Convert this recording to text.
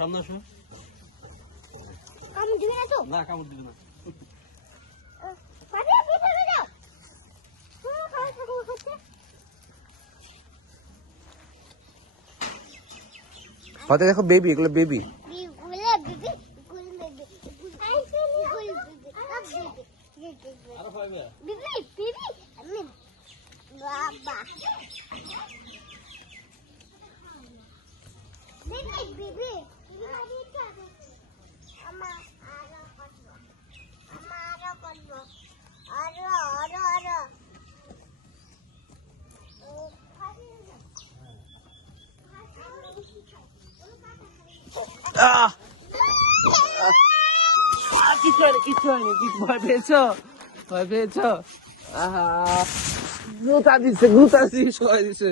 সামনে আসো। কামড় দিবি না তো? না, কামড় দিবি না। হতে দেখো বেবি, এগুলো বেবি। আরো খাইবে? কিছু হয়নি, কিছু হয়নি। ভয় পেয়েছো? ভয় পেয়েছো? গুতা দিছে, গুতা দিয়ে সবাই দিছে।